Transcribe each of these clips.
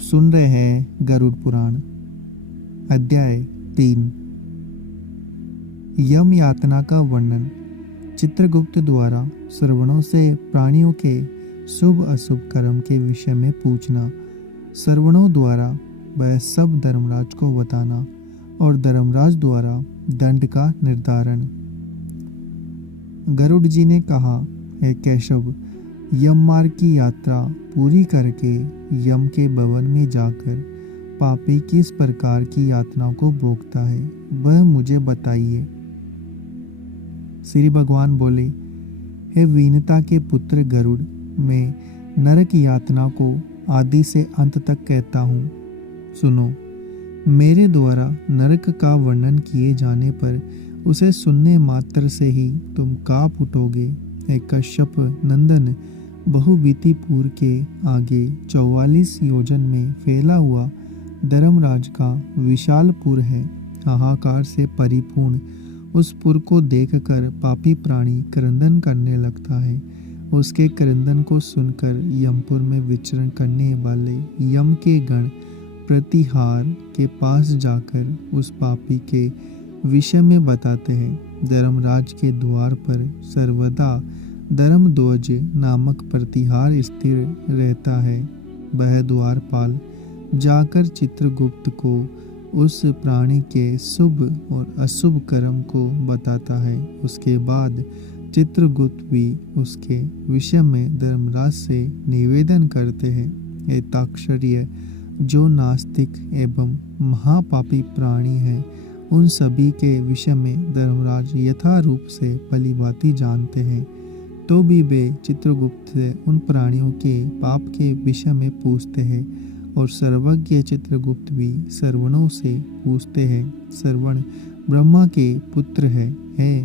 सुन रहे हैं गरुड़ पुराण अध्याय 3। यम यातना का वर्णन। चित्रगुप्त द्वारा श्रवणों से प्राणियों के शुभ अशुभ कर्म के विषय में पूछना, श्रवणों द्वारा वह सब धर्मराज को बताना और धर्मराज द्वारा दंड का निर्धारण। गरुड़ जी ने कहा, हे केशव, यम मार्ग की यात्रा पूरी करके यम के भवन में जाकर पापी किस प्रकार की यातना को भोगता है, वह मुझे बताइए। श्री भगवान बोले, हे वीनता के पुत्र गरुड़, मैं नरक यातना को आदि से अंत तक कहता हूँ। सुनो, मेरे द्वारा नरक का वर्णन किए जाने पर उसे सुनने मात्र से ही तुम काँप उठोगे। हे कश्यप नंदन, बहुबीतीपुर के आगे 44 योजन में फैला हुआ धर्मराज का विशालपुर है। हाहाकार से परिपूर्ण उस पुर को देखकर पापी प्राणी क्रंदन करने लगता है। उसके क्रंदन को सुनकर यमपुर में विचरण करने वाले यम के गण प्रतिहार के पास जाकर उस पापी के विषय में बताते हैं। धर्मराज के द्वार पर सर्वदा धर्मध्वज नामक प्रतिहार स्थिर रहता है। वह द्वारपाल जाकर चित्रगुप्त को उस प्राणी के शुभ और अशुभ कर्म को बताता है। उसके बाद चित्रगुप्त भी उसके विषय में धर्मराज से निवेदन करते हैं। ये ताक्षर्य जो नास्तिक एवं महापापी प्राणी है, उन सभी के विषय में धर्मराज यथारूप से भलीभांति जानते हैं। तो भी वे चित्रगुप्त से उन प्राणियों के पाप के विषय में पूछते हैं और सर्वज्ञ चित्रगुप्त भी श्रवणों से पूछते हैं। श्रवण ब्रह्मा के पुत्र है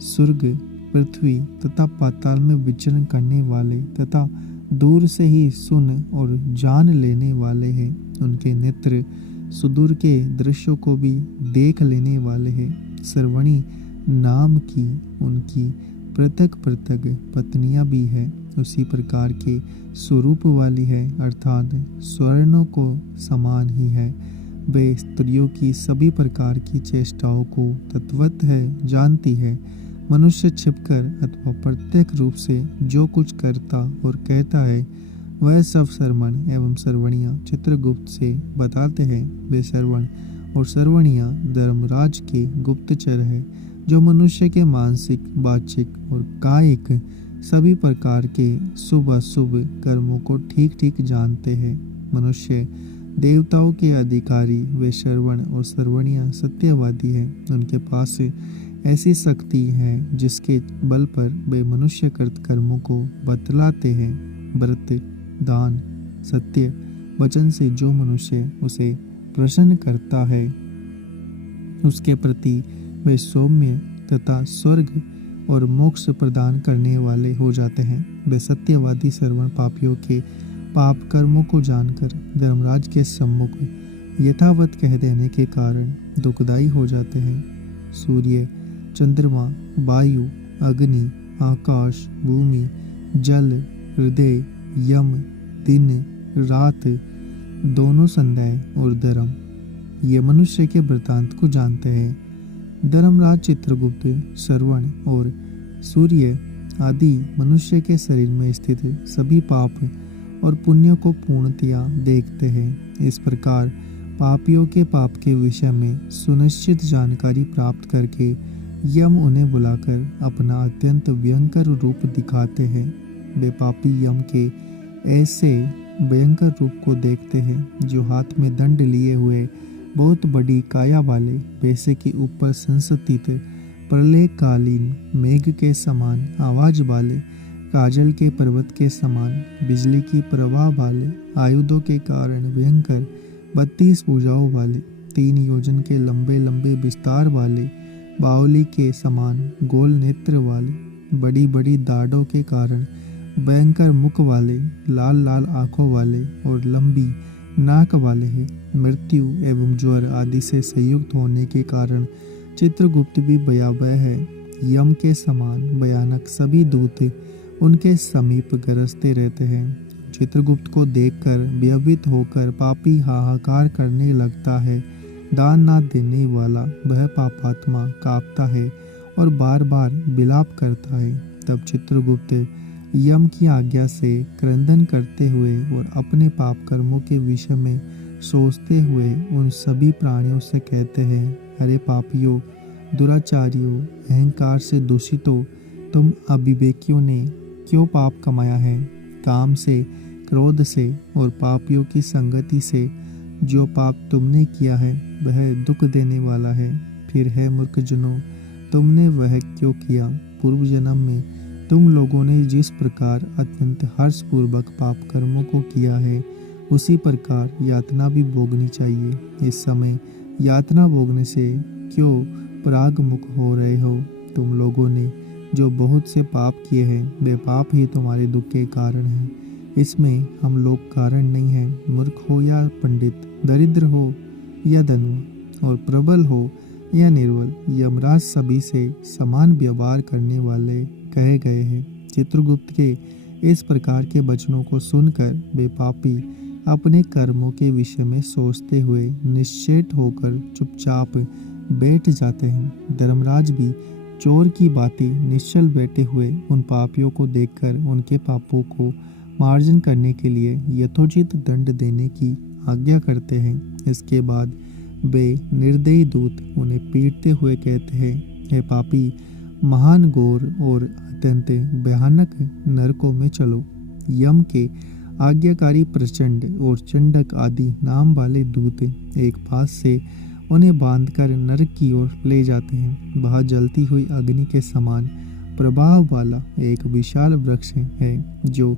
स्वर्ग, पृथ्वी तथा पाताल में विचरण करने वाले तथा दूर से ही सुन और जान लेने वाले हैं। उनके नेत्र सुदूर के दृश्यों को भी देख लेने वाले हैं। श्रवणी नाम की उनकी पृथक पृथक पत्नियां भी है, उसी प्रकार के स्वरूप वाली है, अर्थात स्वर्णों को समान ही है। वे स्त्रियों की सभी प्रकार की चेष्टाओं को तत्वतः जानती है। मनुष्य छिपकर अथवा प्रत्यक्ष रूप से जो कुछ करता और कहता है, वह सब श्रवण एवं श्रवणियाँ चित्रगुप्त से बताते हैं। वे श्रवण और श्रवणियाँ धर्मराज के गुप्तचर है, जो मनुष्य के मानसिक, वाचिक और कायिक सभी प्रकार के शुभ अशुभ कर्मों को ठीक ठीक जानते हैं। मनुष्य देवताओं के अधिकारी वे श्रवण और श्रवणियाँ सत्यवादी हैं। उनके पास ऐसी शक्ति है जिसके बल पर वे मनुष्यकृत कर्मों को बतलाते हैं। व्रत, दान, सत्य वचन से जो मनुष्य उसे प्रसन्न करता है, उसके प्रति वे सौम्य तथा स्वर्ग और मोक्ष प्रदान करने वाले हो जाते हैं। वे सत्यवादी श्रवण पापियों के पाप कर्मों को जानकर धर्मराज के सम्मुख यथावत कह देने के कारण दुखदायी हो जाते हैं। सूर्य, चंद्रमा, वायु, अग्नि, आकाश, भूमि, जल, हृदय, यम, दिन, रात, दोनों संध्याएं और धर्म, ये मनुष्य के वृतांत को जानते हैं। धर्मराज चित्रगुप्त श्रवण और सूर्य आदि मनुष्य के शरीर में स्थित सभी पाप और पुण्यों को पूर्णतया देखते हैं। इस प्रकार पापियों के पाप के विषय में सुनिश्चित जानकारी प्राप्त करके यम उन्हें बुलाकर अपना अत्यंत भयंकर रूप दिखाते हैं। वे पापी यम के ऐसे भयंकर रूप को देखते हैं, जो हाथ में दंड लिए हुए बहुत बड़ी काया वाले, पैसे के ऊपर संस्थित प्रलयकालीन मेघ के समान आवाज वाले, काजल के पर्वत के समान बिजली की प्रवाह वाले, आयुधों के कारण भयंकर 32 भुजाओं वाले, 3 योजन के लंबे लंबे विस्तार वाले, बावली के समान गोल नेत्र वाले, बड़ी बड़ी दाढ़ों के कारण भयंकर मुख वाले, लाल लाल आंखों वाले और लंबी नाक वाले हैं। मृत्यु एवं ज्वर आदि से संयुक्त होने के कारण चित्रगुप्त भी भयावह है। यम के समान भयानक सभी दूत उनके समीप गरजते रहते हैं। चित्रगुप्त को देखकर भयभीत होकर पापी हाहाकार करने लगता है। दान ना देने वाला वह पापात्मा कांपता है और बार बार विलाप करता है। तब चित्रगुप्त यम की आज्ञा से क्रंदन करते हुए और अपने पाप कर्मों के विषय में सोचते हुए उन सभी प्राणियों से कहते हैं, अरे पापियों, दुराचारियों, अहंकार से दूषितों, तुम अविवेकियों ने क्यों पाप कमाया है? काम से, क्रोध से और पापियों की संगति से जो पाप तुमने किया है वह दुख देने वाला है। फिर है मूर्खजनों, तुमने वह क्यों किया? पूर्व जन्म में तुम लोगों ने जिस प्रकार अत्यंत हर्षपूर्वक पाप कर्मों को किया है, उसी प्रकार यातना भी भोगनी चाहिए। इस समय यातना भोगने से क्यों परागमुख हो रहे हो? तुम लोगों ने जो बहुत से पाप किए हैं वे पाप ही तुम्हारे दुख के कारण हैं। इसमें हम लोग कारण नहीं हैं। मूर्ख हो या पंडित, दरिद्र हो या धनवान, और प्रबल हो या निर्बल, यमराज सभी से समान व्यवहार करने वाले कहे गए हैं। चित्रगुप्त के इस प्रकार के वचनों को सुनकर वे पापी अपने कर्मों के विषय में सोचते हुए निश्चेत होकर चुपचाप बैठ जाते हैं। धर्मराज भी चोर की भांति निश्चल बैठे हुए उन पापियों को देखकर उनके पापों को मार्जन करने के लिए यथोचित दंड देने की आज्ञा करते हैं। इसके बाद वे निर्दयी दूत उन्हें पीटते हुए कहते हैं, हे पापी, महान घोर और अत्यंत भयानक नरकों में चलो। यम के आज्ञाकारी प्रचंड और चंडक आदि नाम वाले दूत एक पास से उन्हें बांधकर नरक की ओर ले जाते हैं। वहाँ जलती हुई अग्नि के समान प्रभाव वाला एक विशाल वृक्ष है जो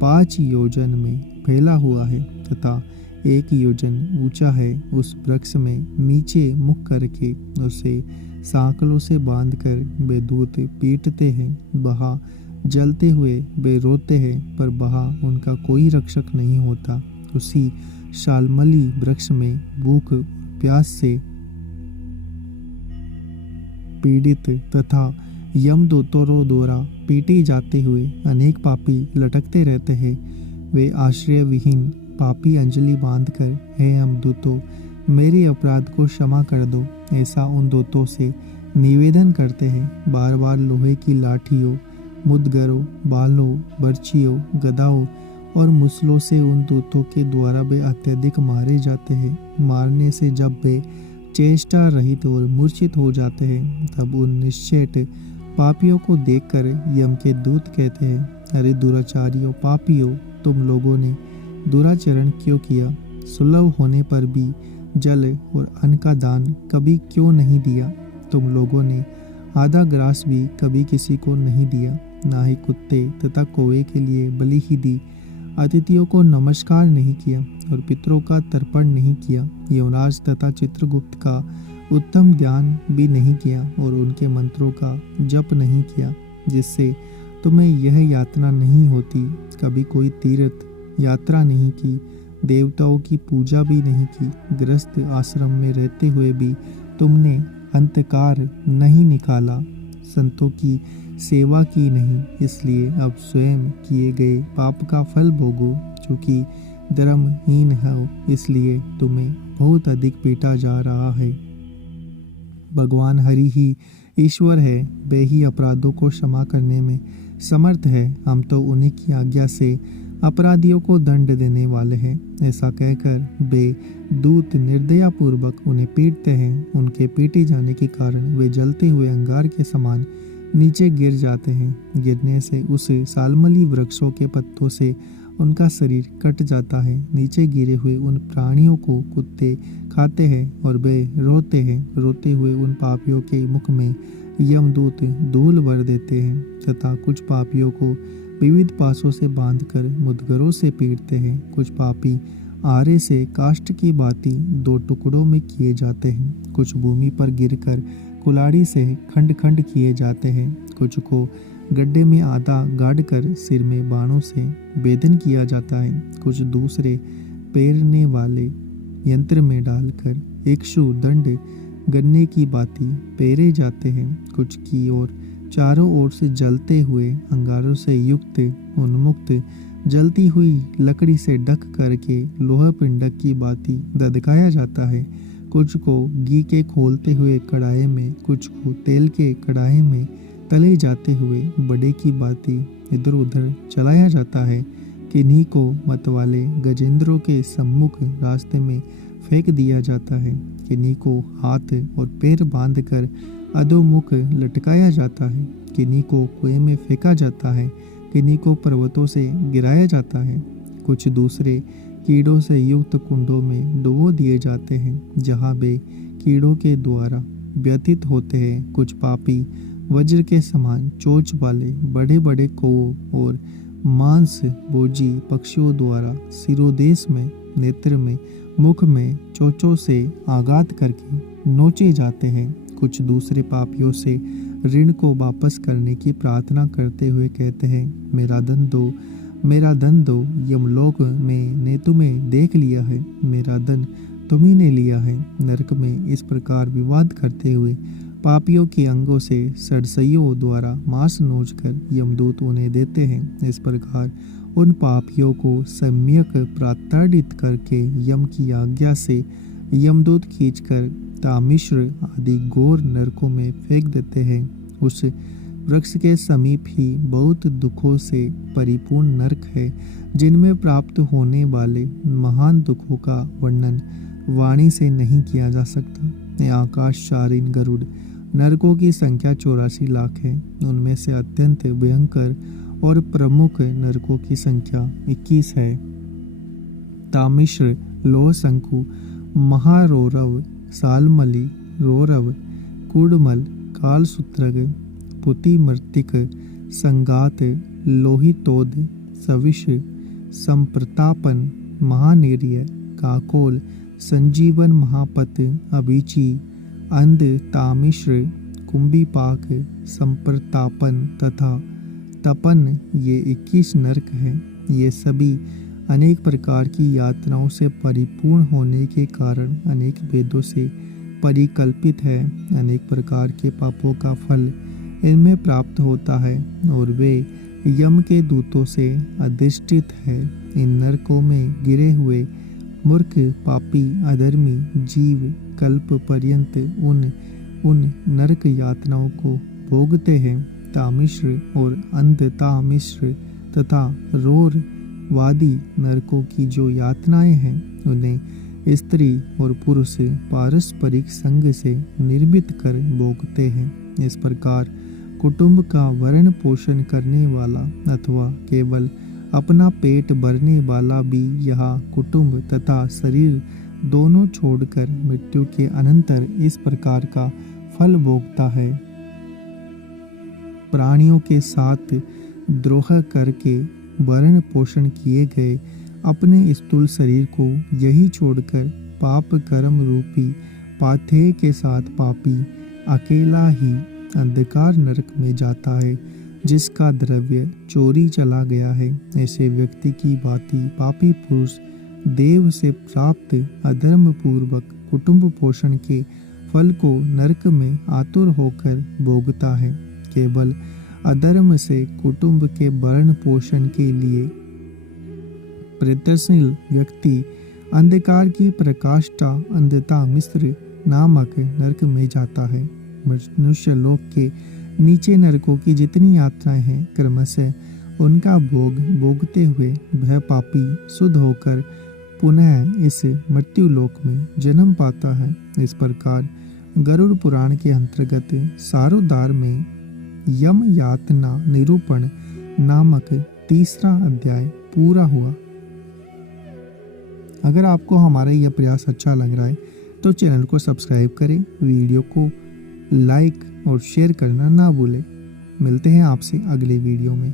5 योजन में फैला हुआ है तथा 1 योजन ऊंचा है। उस वृक्ष में नीचे मुख करके उसे सांकलों से बांधकर वे दूत पीटते हैं। वहाँ जलते हुए वे रोते हैं, पर वहाँ उनका कोई रक्षक नहीं होता। उसी शालमली वृक्ष में भूख प्यास से पीड़ित तथा यमदूतों द्वारा पीटे जाते हुए अनेक पापी लटकते रहते हैं। वे आश्रय विहीन पापी अंजलि बांधकर, हे यमदूतों, मेरे अपराध को क्षमा कर दो, ऐसा उन दूतों से निवेदन करते हैं। बार बार लोहे की लाठियों, मुदगरों, बालों, बर्छियों, गदाओं और मुसलों से उन दूतों के द्वारा वे अत्यधिक मारे जाते हैं। मारने से जब वे चेष्टा रहित और मूर्छित हो जाते हैं, तब उन निश्चेत पापियों को देखकर यम के दूत कहते हैं, अरे दुराचारियों, पापियों, तुम लोगों ने दुराचरण क्यों किया? सुलभ होने पर भी जल और अन्न का दान कभी क्यों नहीं दिया? तुम लोगों ने आधा ग्रास भी कभी किसी को नहीं दिया, ना ही कुत्ते तथा कौवे के लिए बलि ही दी। अतिथियों को नमस्कार नहीं किया और पितरों का तर्पण नहीं किया। यमराज तथा चित्रगुप्त का उत्तम ध्यान भी नहीं किया और उनके मंत्रों का जप नहीं किया, जिससे तुम्हें यह यातना नहीं होती। कभी कोई तीर्थ यात्रा नहीं की, देवताओं की पूजा भी नहीं की। गृहस्थ आश्रम में रहते हुए भी तुमने अंतकार नहीं निकाला, संतों की सेवा की नहीं। इसलिए अब स्वयं किए गए पाप का फल भोगो। चूंकि धर्महीन हो, इसलिए तुम्हें बहुत अधिक पीटा जा रहा है। भगवान हरि ही ईश्वर है, वे ही अपराधों को क्षमा करने में समर्थ है। हम तो उन्हीं की आज्ञा से अपराधियों को दंड देने वाले हैं। ऐसा कहकर वे दूत निर्दयापूर्वक उन्हें पीटते हैं। उनके पीटे जाने के कारण वे जलते हुए अंगार के समान नीचे गिर जाते हैं। गिरने से उस सालमली वृक्षों के पत्तों से उनका शरीर कट जाता है। नीचे गिरे हुए उन प्राणियों को कुत्ते खाते हैं और वे रोते हैं। रोते हुए उन पापियों के मुख में यमदूत धूल भर देते हैं तथा कुछ पापियों को विविध पासों से बांधकर मुदगरों से पीटते हैं। कुछ पापी आरे से काष्ठ की भांति 2 टुकड़ों में किए जाते हैं। कुछ भूमि पर गिरकर कुल्हाड़ी से खंड खंड किए जाते हैं। कुछ को गड्ढे में आधा गाड़कर सिर में बाणों से भेदन किया जाता है। कुछ दूसरे पेरने वाले यंत्र में डालकर इक्षु दंड गन्ने की भांति पेरे जाते हैं। कुछ की ओर चारों ओर से जलते हुए अंगारों से युक्त उन्मुक्त जलती हुई लकड़ी से ढक करके लोहा पिंडक की बाती धधकाया जाता है। कुछ को घी के खोलते हुए कढ़ाई में, कुछ को तेल के कढ़ाई में तले जाते हुए बड़े की बाती इधर उधर चलाया जाता है। किन्हीं को मतवाले गजेंद्रों के सम्मुख रास्ते में फेंक दिया जाता है। किन्हीं को हाथ और पैर बांधकर अधोमुख लटकाया जाता है। किन्हीं को कुएं में फेंका जाता है। किन्हीं को पर्वतों से गिराया जाता है। कुछ दूसरे कीड़ों से युक्त कुंडों में डुबो दिए जाते हैं, जहाँ वे कीड़ों के द्वारा व्यथित होते हैं। कुछ पापी वज्र के समान चोंच वाले बड़े बड़े कौओं और मांस भोजी पक्षियों द्वारा सिरोदेश में, नेत्र में, मुख में चोंचों से आघात करके नोचे जाते हैं। कुछ दूसरे पापियों से ऋण को वापस करने की प्रार्थना करते हुए कहते हैं, मेरा धन दो, मेरा धन दो, यमलोक में ने तुम्हें देख लिया है, मेरा धन तुम्ही ने लिया है। नरक में इस प्रकार विवाद करते हुए पापियों के अंगों से सरसइयों द्वारा मांस नोचकर यमदूत उन्हें देते हैं। इस प्रकार उन पापियों को सम्यक प्रताड़ित करके यम की आज्ञा से यमदूत खींचकर तामिश्र आदि घोर नरकों में फेंक देते हैं। उस वृक्ष के समीप ही बहुत दुखों से परिपूर्ण नरक है, जिनमें प्राप्त होने वाले महान दुखों का वर्णन वाणी से नहीं किया जा सकता। आकाशचारीन गरुड़ नरकों की संख्या 84 लाख है। उनमें से अत्यंत भयंकर और प्रमुख नरकों की संख्या 21 है। तामिश्र, लोह शंकु, महारोरव, सालमली, रोरव, कुडमल, कालसूत्रग, पुति मृतिक, संगात, लोहितोद, सविश, संप्रतापन, महानेरिय, काकोल, संजीवन, महापत, अभिची, अंध, तामिश्र, कुंभीपाक, संप्रतापन तथा तपन, ये 21 नरक हैं। ये सभी अनेक प्रकार की यातनाओं से परिपूर्ण होने के कारण अनेक भेदों से परिकल्पित है। अनेक प्रकार के पापों का फल इनमें प्राप्त होता है और वे यम के दूतों से अधिष्ठित है। इन नरकों में गिरे हुए मूर्ख, पापी, अधर्मी जीव कल्प पर्यंत उन नरक यातनाओं को भोगते हैं। तामिश्र और अंधतामिश्र तथा रोर वादी नरकों की जो यातनाएं हैं, उन्हें स्त्री और पुरुष पारस्परिक संग से निर्मित कर भोगते हैं। इस प्रकार कुटुंब का भरण पोषण करने वाला अथवा केवल अपना पेट भरने वाला भी यह कुटुंब तथा शरीर दोनों छोड़कर मृत्यु के अनंतर इस प्रकार का फल भोगता है। प्राणियों के साथ द्रोह करके भरण पोषण किए गए अपने स्थूल शरीर को यही छोड़कर पाप कर्म रूपी पाथेय के साथ पापी अकेला ही अंधकार नरक में जाता है, जिसका द्रव्य चोरी चला गया है। ऐसे व्यक्ति की भांति पापी पुरुष देव से प्राप्त अधर्म पूर्वक कुटुंब पोषण के फल को नरक में आतुर होकर भोगता है। केवल अधर्म से कुटुंब के भरण पोषण के लिए प्रयत्नशील व्यक्ति अंधकार की प्रकाष्ठा अंधता मिश्र नामक नरक में जाता है। मनुष्य लोक के नीचे नरकों की जितनी यात्राएं हैं, क्रमशः उनका भोग भोगते हुए वह पापी शुद्ध होकर पुनः इस मृत्यु लोक में जन्म पाता है। इस प्रकार गरुड़ पुराण के अंतर्गत सारोद्धार में यम यातना निरूपण नामक तीसरा अध्याय पूरा हुआ। अगर आपको हमारा यह प्रयास अच्छा लग रहा है तो चैनल को सब्सक्राइब करें, वीडियो को लाइक और शेयर करना ना भूलें। मिलते हैं आपसे अगले वीडियो में।